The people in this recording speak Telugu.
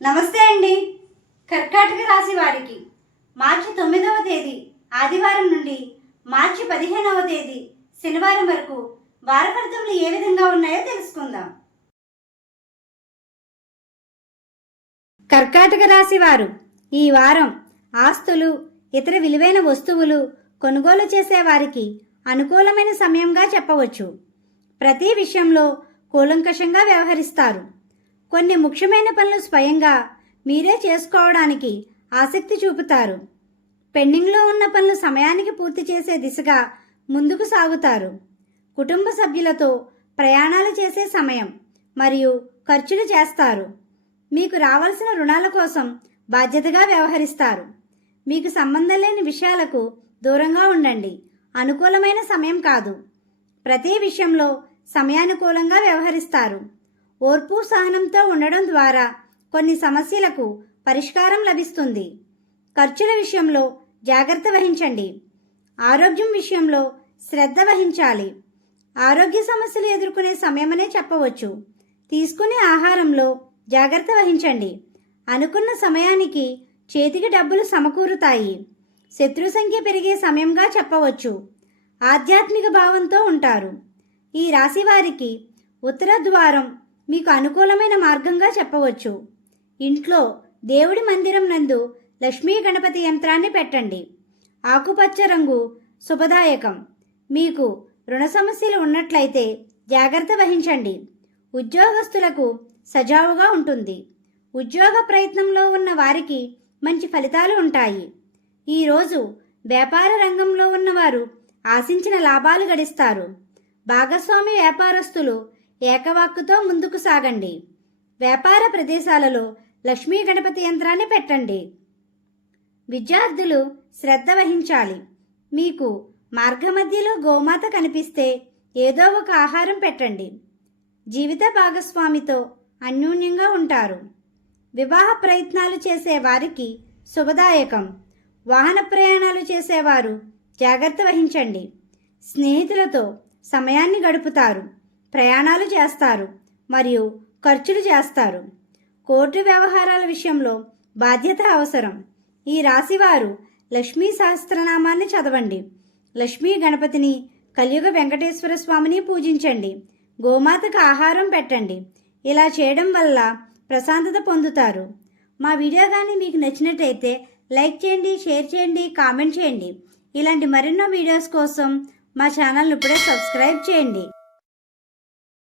నమస్తే అండి. కర్కాటక రాశి వారికి మార్చి తొమ్మిదవ తేదీ ఆదివారం నుండి మార్చి పదిహేనవ తేదీ శనివారం వరకు వార ఫలితములు ఏ విధంగా ఉన్నాయో తెలుసుకుందాం. కర్కాటక రాశి వారు ఈ వారం ఆస్తులు ఇతర విలువైన వస్తువులు కొనుగోలు చేసే వారికి అనుకూలమైన సమయంగా చెప్పవచ్చు. ప్రతి విషయంలో కూలంకషంగా వ్యవహరిస్తారు. కొన్ని ముఖ్యమైన పనులు స్వయంగా మీరే చేసుకోవడానికి ఆసక్తి చూపుతారు. పెండింగ్లో ఉన్న పనులు సమయానికి పూర్తి చేసే దిశగా ముందుకు సాగుతారు. కుటుంబ సభ్యులతో ప్రయాణాలు చేసే సమయం మరియు ఖర్చులు చేస్తారు. మీకు రావాల్సిన రుణాల కోసం బాధ్యతగా వ్యవహరిస్తారు. మీకు సంబంధం లేని విషయాలకు దూరంగా ఉండండి. అనుకూలమైన సమయం కాదు. ప్రతి విషయంలో సమయానుకూలంగా వ్యవహరిస్తారు. ఓర్పు సహనంతో ఉండడం ద్వారా కొన్ని సమస్యలకు పరిష్కారం లభిస్తుంది. ఖర్చుల విషయంలో జాగ్రత్త వహించండి. ఆరోగ్యం విషయంలో శ్రద్ధ వహించాలి. ఆరోగ్య సమస్యలు ఎదుర్కొనే సమయమనే చెప్పవచ్చు. తీసుకునే ఆహారంలో జాగ్రత్త వహించండి. అనుకున్న సమయానికి చేతికి డబ్బులు సమకూరుతాయి. శత్రు సంఖ్య పెరిగే సమయంగా చెప్పవచ్చు. ఆధ్యాత్మిక భావంతో ఉంటారు. ఈ రాశి వారికి ఉత్తర ద్వారం మీకు అనుకూలమైన మార్గంగా చెప్పవచ్చు. ఇంట్లో దేవుడి మందిరం నందు లక్ష్మీ గణపతి యంత్రాన్ని పెట్టండి. ఆకుపచ్చ రంగు శుభదాయకం. మీకు రుణ సమస్యలు ఉన్నట్లయితే జాగ్రత్త వహించండి. ఉద్యోగస్తులకు సజావుగా ఉంటుంది. ఉద్యోగ ప్రయత్నంలో ఉన్న వారికి మంచి ఫలితాలు ఉంటాయి. ఈరోజు వ్యాపార రంగంలో ఉన్నవారు ఆశించిన లాభాలు గడిస్తారు. భాగస్వామి వ్యాపారస్తులు ఏకవాక్కుతో ముందుకు సాగండి. వ్యాపార ప్రదేశాలలో లక్ష్మీ గణపతి యంత్రాన్ని పెట్టండి. విద్యార్థులు శ్రద్ధ వహించాలి. మీకు మార్గమధ్యలో గోమాత కనిపిస్తే ఏదో ఒక ఆహారం పెట్టండి. జీవిత భాగస్వామితో అన్యోన్యంగా ఉంటారు. వివాహ ప్రయత్నాలు చేసే వారికి శుభదాయకం. వాహన ప్రయాణాలు చేసేవారు జాగ్రత్త వహించండి. స్నేహితులతో సమయాన్ని గడుపుతారు. ప్రయాణాలు చేస్తారు మరియు ఖర్చులు చేస్తారు. కోర్టు వ్యవహారాల విషయంలో బాధ్యత అవసరం. ఈ రాశివారు లక్ష్మీ సహస్రనామాన్ని చదవండి. లక్ష్మీ గణపతిని కలియుగ వెంకటేశ్వర స్వామిని పూజించండి. గోమాతకు ఆహారం పెట్టండి. ఇలా చేయడం వల్ల ప్రశాంతత పొందుతారు. మా వీడియో కానీ మీకు నచ్చినట్టయితే లైక్ చేయండి షేర్ చేయండి కామెంట్ చేయండి. ఇలాంటి మరెన్నో వీడియోస్ కోసం మా ఛానల్ ఇప్పుడే సబ్స్క్రైబ్ చేయండి.